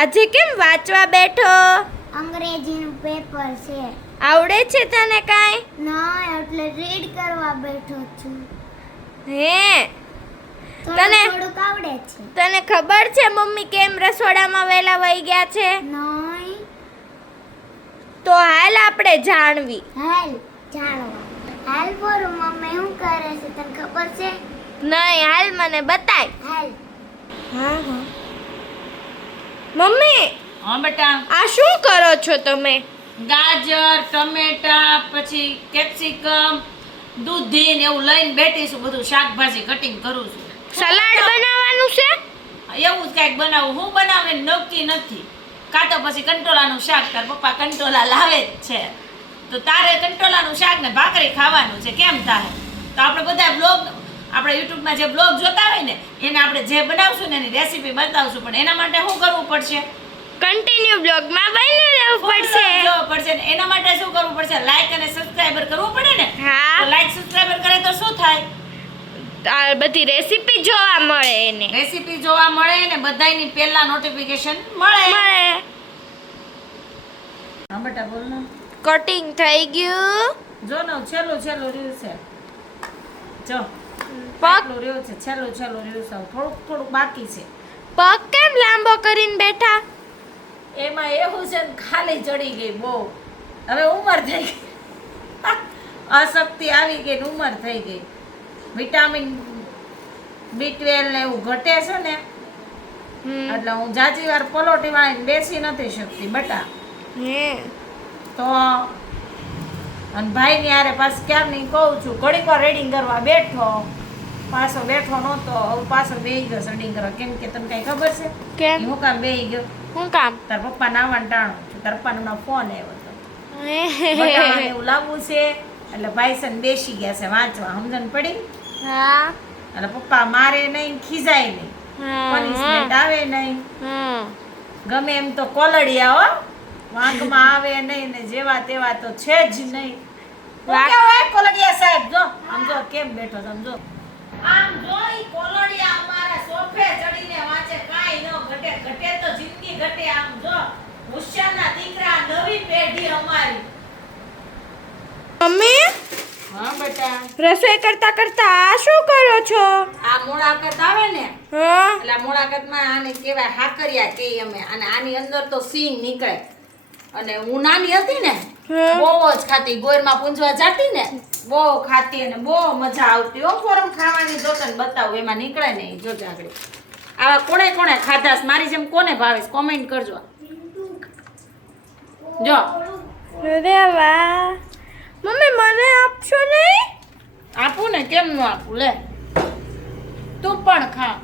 આજે કેમ વાંચવા બેઠો? અંગ્રેજીનું પેપર છે. આવડે છે તને કાંઈ? ના, એટલે રીડ કરવા બેઠો છું. હે થોડુંક આવડે છે. તને ખબર છે મમ્મી કેમ રસોડામાં વહેલા વહી ગયા છે? નહીં. તો હાલ આપણે જાણવી. હાલ જાણવા. હાલ બોલું મમ્મી શું કરે છે તને ખબર છે? નહીં, હાલ મને બતાય. હાલ. હા. મમ્મી, હા બેટા, આ શું કરો છો તમે? ગાજર, ટમેટા, પછી કેપ્સિકમ, દૂધી ને એવું લઈને બેઠી છું. બધું શાકભાજી કટિંગ કરું છું. સલાડ બનાવવાનું છે? એવું જ કાંઈક બનાવું. હું બનાવે નક્કી નથી. કાં તો પછી કંટોલાનું શાક. તાર પપ્પા કંટોલા લાવે જ છે, તો તારે કંટોલાનું શાક ને ભાખરી ખાવાનું છે. કેમ થાય? તો આપણે બધા બ્લોગ, આપણે યુટ્યુબમાં જે બ્લોગ જોતા હોય ને એને આપણે જે બનાવશું ને એની રેસીપી બતાવશું. પણ એના માટે શું કરવું પડશે? કન્ટિન્યુ બ્લોગમાં બન્યું રહેવું પડશે. જોવું પડશે ને એના માટે શું કરવું પડશે? લાઈક અને સબસ્ક્રાઇબર કરવું પડે ને. હા. તો લાઈક સબસ્ક્રાઇબર કરે તો શું થાય? આ બધી રેસીપી જોવા મળે એને. રેસીપી જોવા મળે ને બધાયની પહેલા નોટિફિકેશન મળે. હા બેટા બોલ ને. કટિંગ થઈ ગયું. જો ને છેલ્લું રહ્યું છે. જો પગ રહ્યું છે, છેલ્લું રહ્યું છે. થોડુંક બાકી છે. પગ કેમ લાંબો કરીને બેઠા? એમાં એવું છે ને ખાલી ચડી ગઈ બહુ. હવે ઉંમર થઈ ગઈ, અશક્તિ આવી ગઈ ને ઉંમર થઈ ગઈ. વિટામિન B12 ને એવું ઘટે છે ને એટલે હું જાજી વાર પલોટી વાળીને બેસી નથી શકતી બેટા. હે તો અને ભાઈ ની હારે પાછું ક્યારની કહું છું, ઘડીક વાર રીડિંગ કરવા બેઠો, પાછો બેઠો નહોતો, હવે પાછો બેહી ગયો રીડિંગ કરવા. કેમ કે તને કઈ ખબર છે કેમ? હું કામ બેહી ગયો? શું કામ? તાર પપ્પા નાવાનું ટાણું છું. તાર પપ્પાનો હમણાં ફોન આવ્યો હતો, બટાણાને એવું લાવવું છે એટલે ભાઈ છે ને બેસી ગયા છે વાંચવા. સમજણ પડી? હા. એટલે પપ્પા મારે નહીં, ખીજાય નહીં, પનિશમેન્ટ આવે નહીં. ગમે એમ તો કોલડિયા હો, વાંકમાં આવે નહીં ને જેવા તેવા તો છે જ નહીં. કોલડિયા સાહેબ જો આમ જો કેમ બેઠો છે, આમ જો આમ જો ઈ કોલડિયા અમારા સોફે ચડીને વાંચે. કાઈ ન ઘટે, ઘટે તો જિંદગી ઘટે. આમ જો હોશિયારના દીકરા, નવી પેઢી અમારી. મમ્મી, હા બેટા, રસોઈ કરતા કરતા આ શું કરો છો? આ મોળાકત આવે ને હા. એટલે મોળાકતમાં આને કહેવાય હાકરિયા કહીએ અમે. અને આની અંદર તો સિંગ નીકળે. અને હું નાની હતી ને બહુ જ ખાતી, ગોરમાં પૂંજવા જાતી ને બહુ ખાતી અને બહુ મજા આવતી. ઓ ફોરમ ખાવાની જો તને બતાવું, એમાં નીકળે ને ઈ જોજે આગળ. આવા કોણે ખાધા છે? મારી જેમ કોને ભાવે છે? કોમેન્ટ કરજો. જો અરે વાહ. મમ્મી મને આપશો નહીં? આપું ને, કેમ ન આપું? લે તું પણ ખા.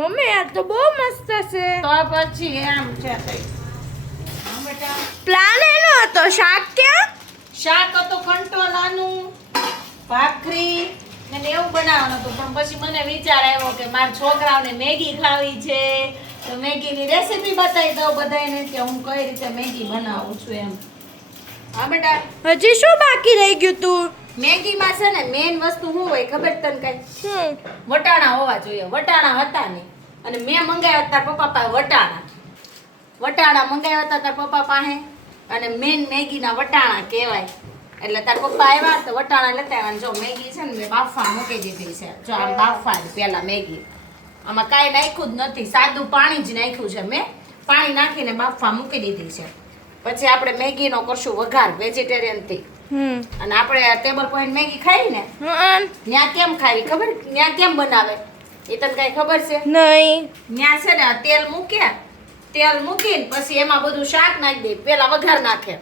મમ્મી આ તો બહુ મસ્ત છે. તો પછી એમ છે કઈ. હા બેટા, પ્લાન એનો હતો. શાક ક્યાં? શાક હતું કંટોલાનું, ભાખરી ને એવું બનાવવાનું હતું. પણ પછી મને વિચાર આવ્યો કે મારા છોકરાઓને મેગી ખાવી છે, તો મેગીની રેસીપી બતાવી દઉં બધાને કે હું કઈ રીતે મેગી બનાવું છું એમ. હા બેટા, હજી શું બાકી રહી ગયું તું? મેગીમાં છે ને મેઇન વસ્તુ શું હોય ખબર તને કઈ? વટાણા હોવા જોઈએ. વટાણા હતા નહીં અને મેં મંગાવ્યા તાર પપ્પા પાસે વટાણા મંગાવ્યા હતા તાર પપ્પા પાસે. અને મેન મેગીના વટાણા કહેવાય. એટલે તાર પપ્પા આવ્યા તો વટાણા લેતા આવ્યા. જો મેગી છે ને મેં બાફવા મૂકી દીધી છે. જો આમ બાફવા પહેલા મેગી, આમાં કાંઈ નાખ્યું જ નથી, સાદું પાણી જ નાખ્યું છે. મેં પાણી નાખીને બાફવા મૂકી દીધી છે. પછી આપણે મેગીનો કરશું વઘાર વેજીટેરિયનથી. અને આપણે ટેબલ પોઈન્ટ મેગી ખાઈ ને ત્યાં કેમ ખાવી ખબર? ત્યાં કેમ બનાવે એ તને કઈ ખબર છે? નહીં. ત્યાં છે ને તેલ મૂકીને પછી એમાં બધું શાક નાખી દે. પેલા વઘાર નાખે,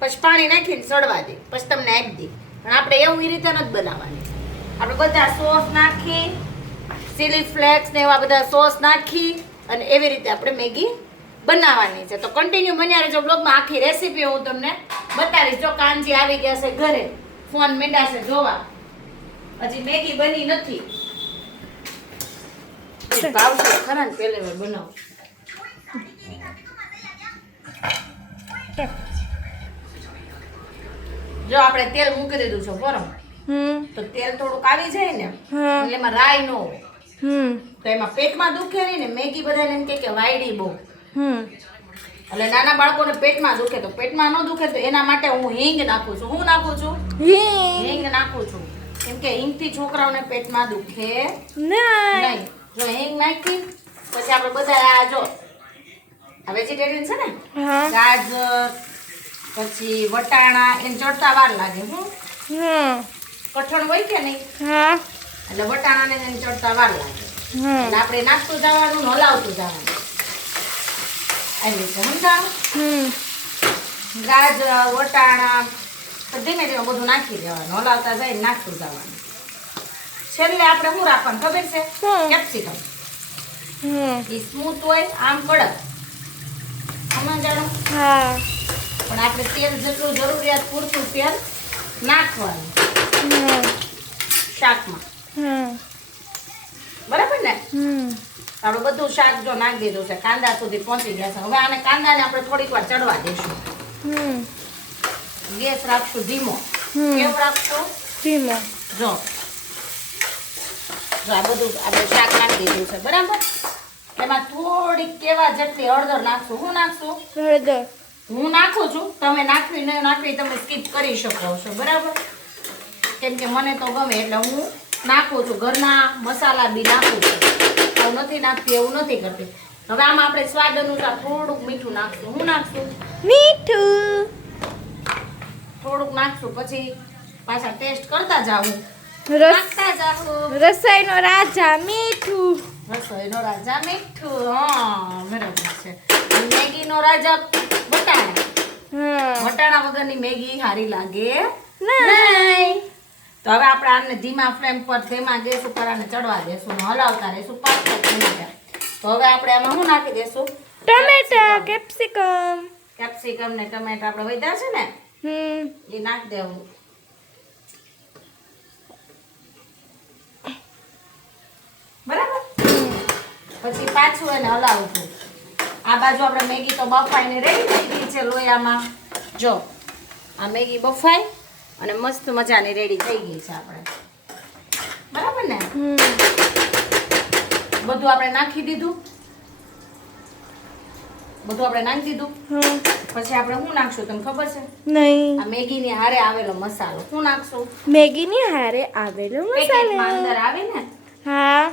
પછી પાણી નાખીને સડવા દે, પછી તમને આપી દે. પણ આપણે એવું એ રીતે નથી બનાવવાની. આપણે બધા સોસ નાખી, ચીલી ફ્લેક્સ ને એવા બધા સોસ નાખી અને એવી રીતે આપણે મેગી બનાવવાની છે. તો કન્ટિન્યુ બન્યા રહેજો બ્લોગમાં. આખી રેસીપી હું તમને બતાવીશ. જો કાનજી આવી ગયા છે ઘરે, ફોન મીંડાશે જોવા. હજી મેગી બની નથી. ભાવશે ખરા ને પહેલી વાર બનાવું. જો આપણે તેલ મૂકી દીધું છે ગરમ, તો તેલ થોડુંક આવી જાય ને એટલે એમાં રાઈ ન હોય. તો એમાં પેટમાં દુખે નહીં ને. મેગી બધાને એમ કે વાયડી બહુ, એટલે નાના બાળકોને પેટમાં દુખે, તો પેટમાં ન દુખે તો એના માટે હું હિંગ નાખું છું. હું નાખું છું? હિંગ નાખું છું. કેમ કે હિંગથી છોકરાઓને પેટમાં દુખે નહીં. જો હિંગ નાખી પછી આપણે બધા આ જો આ વેજીટેરિયન છે ને, ગાજર પછી વટાણા એને ચડતા વાર લાગે. કઠણ હોય કે નહીં, એટલે વટાણાને એને ચડતા વાર લાગે. એટલે આપણે નાખતું જવાનું ને હલાવતું જવાનું. એવી રીતે સમજાણું? ગાજર વટાણા ધીમે ધીમે બધું નાખી દેવાનું, હલાવતા જાય નાખતું જવાનું. છેલ્લે આપણે શું રાખવાનું ખબર છે? કેપ્સિકમ. એ સ્મૂથ હોય આમ કડક, સમજાણું? પણ આપણે તેલ જેટલું જરૂરિયાત પૂરતું તેલ નાખવાનું શાકમાં, બરાબર ને? આપણે બધું શાક જો નાખી દીધું છે, કાંદા સુધી પહોંચી ગયા છે. હવે આને કાંદાને આપણે થોડીક વાર ચડવા દઈશું. ગેસ રાખશું ધીમો. કેવું રાખશું? ધીમો. જો આ બધું આપણે શાક નાખી દીધું છે, બરાબર? એમાં થોડીક કેવા જેટલી હળદર નાખશું. શું નાખશું? હળદર. હું નાખું છું, તમે નાખવી ન નાખવી તમે સ્કીપ કરી શકો છો, બરાબર? કેમ કે મને તો ગમે એટલે હું નાખું છું. ઘરના મસાલા બી નાખું છું, હું નથી નાખતી એવું નથી કરતી. હવે આમાં આપણે સ્વાદ અનુસાર થોડુંક મીઠું નાખશું. શું નાખશું? મીઠું થોડુંક નાખશું. પછી પાછા ટેસ્ટ કરતા જાવું, નાખતા જાવું. રસોઈનો રાજા મીઠું. રસોઈનો રાજા મીઠું, હા બરાબર છે. મેગીનો રાજા વટાણા. વટાણા વગરની મેગી સારી લાગે નહીં. તો હવે આપણે આને ધીમા ફ્લેમ પર ધીમા ગેસ ઉપર આને ચડવા દેશું ને હલાવતા રહીશું 5 મિનિટ. તો હવે આપણે આમાં શું નાખી દેશું? ટમેટા, કેપ્સિકમ. કેપ્સિકમ ને ટમેટા આપણે વધ્યા છે ને, એ નાખી દેવું. બરાબર? પછી પાછું એને હલાવું છું. આ બાજુ આપણે મેગી તો બફાઈને રેડી થઈ ગઈ છે લોયામાં. જો આ મેગી બફાઈ અને મસ્ત મજાની રેડી થઈ ગઈ છે આપણે, બરાબર ને? બધું આપણે નાખી દીધું. પછી આપણે શું નાખશું તમને ખબર છે? નહીં. આ મેગીની હારે આવેલો મસાલો. શું નાખશું? મેગીની હારે આવેલો પેકેટમાં મસાલો. અંદર આવે ને, હા,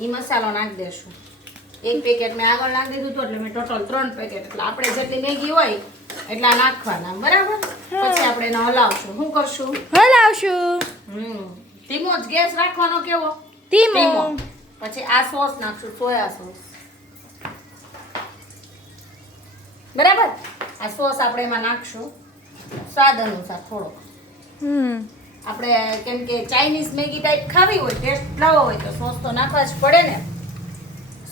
એ મસાલો નાખી દેશું. એક પેકેટ મેં આગળ નાખી દીધું હતું, એટલે મેં ટોટલ 3 પેકેટ. એટલે આપણે જેટલી મેગી હોય એટલા નાખવાના, બરાબર? પછી આપણે એને હલાવશું. શું કરશું? હલાવશું. ધીમો જ ગેસ રાખવાનો. કેવો? ધીમો. પછી આ સોસ નાખશું, સોયા સોસ, બરાબર? આ સોસ આપણે એમાં નાખશું સ્વાદ અનુસાર થોડોક. આપણે કેમ કે ચાઇનીઝ મેગી ટાઈપ ખાવી હોય, ટેસ્ટ લાવવો હોય તો સોસ તો નાખવા જ પડે ને.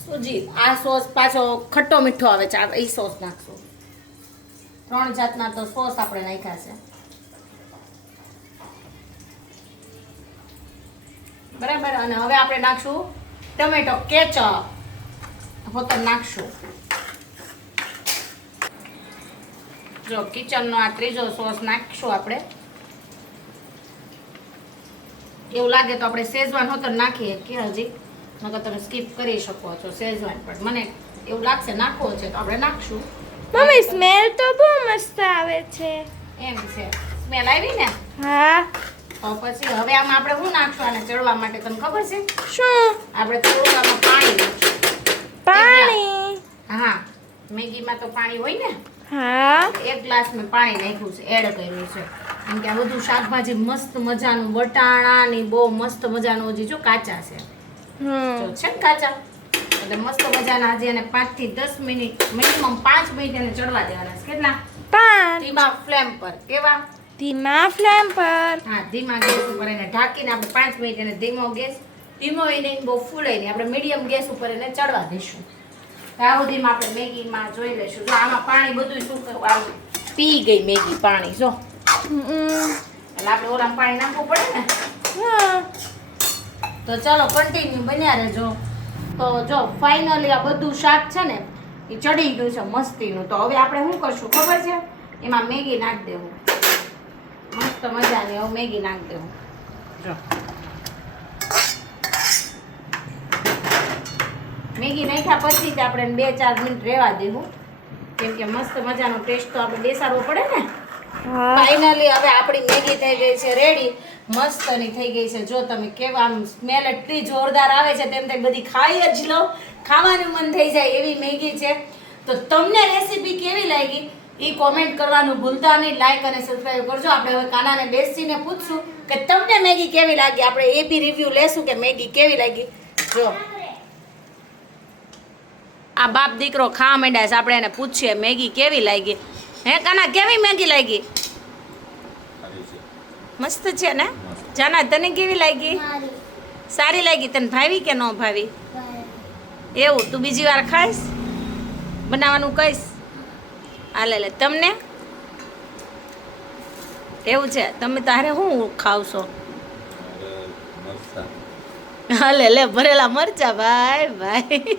સુજી આ સોસ પાછો ખટ્ટો મીઠો આવે છે, એ સોસ નાખશું. 3 જાતના તો સોસ આપણે નાખ્યા છે, બરાબર? અને હવે આપણે નાખશું ટમેટો કેચઅપ. હોતર નાખશું. જો કિચનનો આ ત્રીજો સોસ નાખશું આપણે. એવું લાગે તો આપણે શેઝવાન હોતર નાખીએ કે હજી, નકર તમે સ્કીપ કરી શકો છો શેઝવાન. પણ મને એવું લાગશે નાખવો છે તો આપણે નાખશું. મમ્મી સ્મેલ તો બહુ મસ્ત આવે છે. એમ છે? સ્મેલ આવી ને? હા. તો પછી હવે આમાં આપણે શું નાખશું આને ચડવા માટે તમને ખબર છે? શું? આપણે થોડુંક આમાં પાણી નાખશું. પાણી. હા, મેગીમાં તો પાણી હોય ને. હા. 1 ગ્લાસ મેં પાણી નાખ્યું છે, એડ કર્યું છે. કેમ કે આ બધું શાકભાજી મસ્ત મજાનું વટાણા ની બહુ મસ્ત મજાનું હજી જો કાચા છે. જો છે ને કાચા, એટલે મસ્ત મજાના હજી એને 5 થી 10 મિનિટ, મિનિમમ 5 મિનિટ એને ચડવા દેવાના છે. કેટલા? 5. ધીમા ફ્લેમ પર. કેવા? ધીમા ફ્લેમ પર. હા, ધીમા ગેસ ઉપર એને ઢાંકીને આપણે 5 મિનિટ એને ધીમો એને બહુ ફૂલે નહીં, આપણે મીડિયમ ગેસ ઉપર એને ચડવા દઈશું. ત્યાં સુધીમાં આપણે મેગીમાં જોઈ લઈશું. જો આમાં પાણી બધું શું આવું પી ગઈ મેગી પાણી. જો એટલે આપણે ઓલામાં પાણી નાખવું પડે ને. તો ચલો કન્ટિન્યુ બન્યા રહેજો. તો જો ફાઇનલી આ બધું શાક છે ને એ ચડી ગયું છે મસ્તીનું. તો હવે આપણે શું કરશું ખબર છે? એમાં મેગી નાખી દેવું, મસ્ત મજાની હવે મેગી નાખી દેવું. જો મેગી નાખ્યા પછી જ આપણે 2-4 મિનિટ રહેવા દેવું, કેમ કે મસ્ત મજાનો ટેસ્ટ તો આપણે બેસાડવો પડે ને. ફાઇનલી હવે આપણી મેગી થઈ ગઈ છે રેડી, મસ્તની થઈ ગઈ છે. જો તમે કેવા આમ સ્મેલ એટલી જોરદાર આવે છે, તેમ તે બધી ખાઈ જ લો, ખાવાનું મન થઈ જાય એવી મેગી છે. તો તમને રેસીપી કેવી લાગી એ કોમેન્ટ કરવાનું ભૂલતા નહીં, લાઈક અને સબસ્ક્રાઈબ કરજો. આપણે હવે કાનાને બેસીને પૂછશું કે તમને મેગી કેવી લાગી, આપણે એ બી રિવ્યુ લેશું કે મેગી કેવી લાગી. જો આ બાપ દીકરો ખાવા માંડ્યા છે, આપણે એને પૂછીએ મેગી કેવી લાગી. હે કાના, કેવી મેગી લાગી? મસ્ત છે ને જાના, તને કેવી લાગી? સારી લાગી. તને ભાવી કે ન ભાવી? એવું? તું બીજી વાર ખાઈશ? બનાવવાનું કહીશ? હાલે લે. તમને એવું છે? તમે તારે શું ખાવશો? હાલે લે, ભરેલા મરચા. ભાઈ ભાઈ